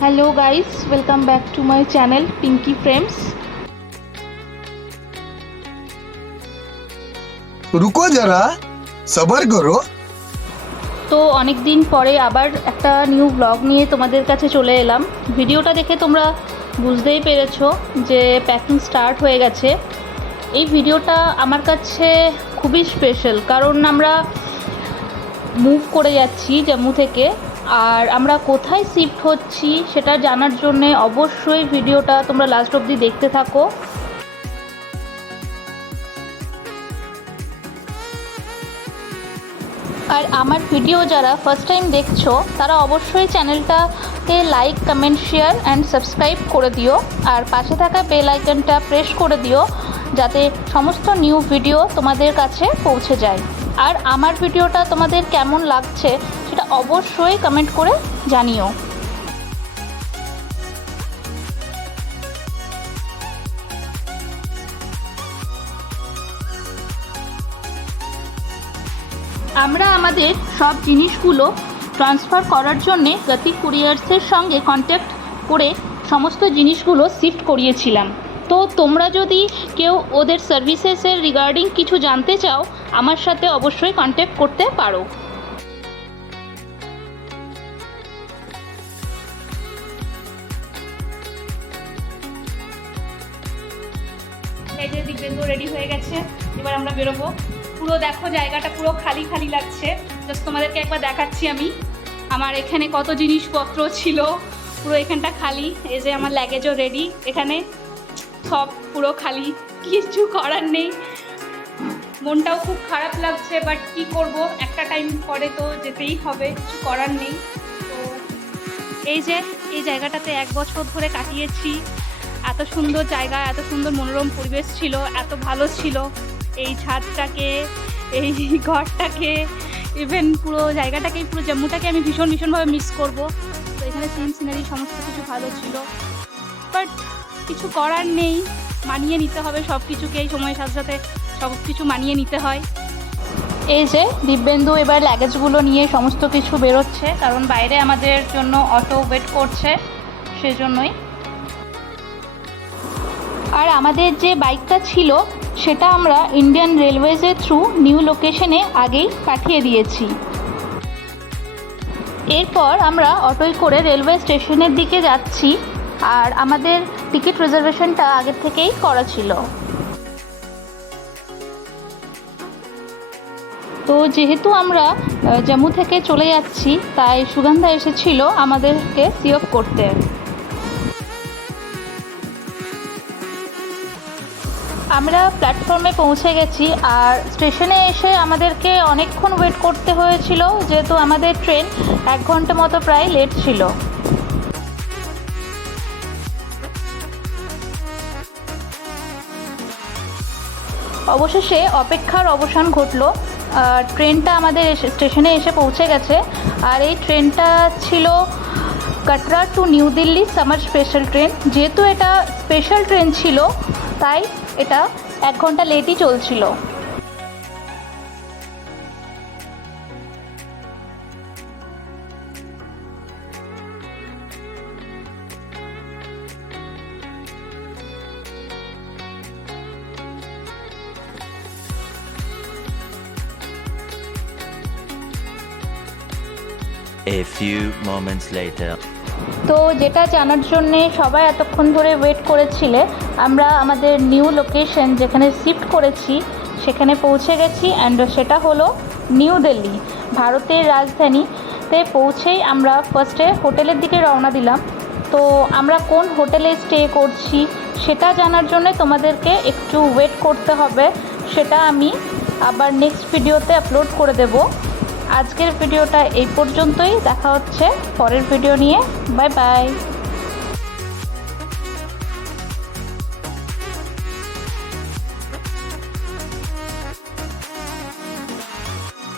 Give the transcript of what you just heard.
Hello guys, welcome back to my channel Pinky Frames. रुको जरा सबर करो। তো অনেক দিন পরে আবার একটা নিউ ব্লগ নিয়ে তোমাদের কাছে চলে এলাম। ভিডিওটা দেখে তোমরা বুঝতেই পেরেছো যে প্যাকিং স্টার্ট হয়ে গেছে। এই ভিডিওটা আমার কাছে খুবই স্পেশাল, কারণ আমরা মুভ করে যাচ্ছি জম্মু থেকে, আর আমরা কোথায় শিফট হচ্ছি সেটা জানার জন্যে অবশ্যই ভিডিওটা তোমরা লাস্ট অবধি দেখতে থাকো। আর আমার ভিডিও যারা ফার্স্ট টাইম দেখছো তারা অবশ্যই চ্যানেলটাকে like, comment, share and subscribe করে দিও, আর পাশে থাকা বেল আইকনটা প্রেস করে দিও যাতে সমস্ত নিউ ভিডিও তোমাদের কাছে পৌঁছে যায়। আর আমার ভিডিওটা তোমাদের কেমন লাগছে সেটা অবশ্যই কমেন্ট করে জানিও। আমরা আমাদের সব জিনিসগুলো ট্রান্সফার করার জন্যে গতি কুরিয়ার্সের সঙ্গে কন্ট্যাক্ট করে সমস্ত জিনিসগুলো শিফট করিয়েছিলাম। তো তোমরা যদি কেউ ওদের সার্ভিসেসের রিগার্ডিং কিছু জানতে চাও আমার সাথে অবশ্যই কন্ট্যাক্ট করতে পারো। এই যে দিব্যেন্দু রেডি হয়ে গেছে, এবার আমরা বেরোবো। পুরো দেখো জায়গাটা পুরো খালি খালি লাগছে, জাস্ট তোমাদেরকে একবার দেখাচ্ছি আমি। আমার এখানে কত জিনিসপত্র ছিল, পুরো এখানটা খালি। এই যে আমার লাগেজও রেডি, এখানে সব পুরো খালি, কিছু করার নেই। মনটাও খুব খারাপ লাগছে, বাট কি করব, একটা টাইম পরে তো যেতেই হবে, কিছু করার নেই। তো এই যে এই জায়গাটাতে 1 বছর ধরে কাটিয়েছি। এত সুন্দর জায়গা, এত সুন্দর মনোরম পরিবেশ ছিল, এত ভালো ছিল। এই ছাদটাকে, এই ঘরটাকে, ইভেন পুরো জায়গাটাকে, পুরো জম্মুটাকে আমি ভীষণভাবে মিস করব। তো এখানে সিনারি সমস্ত কিছু ভালো ছিল, বাট কিছু করার নেই, মানিয়ে নিতে হবে সব কিছুকে। এই সময়ের সাথে সাথে সব কিছু মানিয়ে নিতে হয়। এই যে দিব্যেন্দু এবার লাগেজগুলো নিয়ে সমস্ত কিছু বেরোচ্ছে, কারণ বাইরে আমাদের জন্য অটো ওয়েট করছে, সেজন্যই। আর আমাদের যে বাইকটা ছিল সেটা আমরা ইন্ডিয়ান রেলওয়েজের থ্রু নিউ লোকেশনে আগেই পাঠিয়ে দিয়েছি। এরপর আমরা অটোয় করে রেলওয়ে স্টেশনের দিকে যাচ্ছি, আর আমাদের টিকিট রিজার্ভেশনটা আগের থেকেই করা ছিল। তো যেহেতু আমরা জম্মু থেকে চলে যাচ্ছি, তাই সুগন্ধা এসেছিল আমাদেরকে সি অফ করতে। আমরা প্ল্যাটফর্মে পৌঁছে গেছি, আর স্টেশনে এসে আমাদেরকে অনেকক্ষণ ওয়েট করতে হয়েছিল, যেহেতু আমাদের ট্রেন 1 ঘন্টা মতো প্রায় লেট ছিল। অবশেষে অপেক্ষার অবসান ঘটল, ট্রেনটা আমাদের স্টেশনে এসে পৌঁছে গেছে। আর এই ট্রেনটা ছিল Katra two new Delhi summer special train. যেহেতু এটা স্পেশাল ট্রেন ছিল তাই এটা 1 ঘন্টা লেটই চলছিল। A few moments later. তো যেটা জানার জন্যে সবাই এতক্ষণ ধরে ওয়েট করেছিলে, আমরা আমাদের নিউ লোকেশন যেখানে শিফট করেছি সেখানে পৌঁছে গেছি, অ্যান্ড সেটা হলো নিউ দিল্লি, ভারতের রাজধানীতে। পৌঁছেই আমরা ফার্স্টে হোটেলের দিকে রওনা দিলাম। তো আমরা কোন হোটেলে স্টে করছি সেটা জানার জন্য তোমাদেরকে একটু ওয়েট করতে হবে, সেটা আমি আবার নেক্সট ভিডিওতে আপলোড করে দেব। আজকের ভিডিওটা এই পর্যন্তই, দেখা হচ্ছে পরের ভিডিও নিয়ে। Bye bye.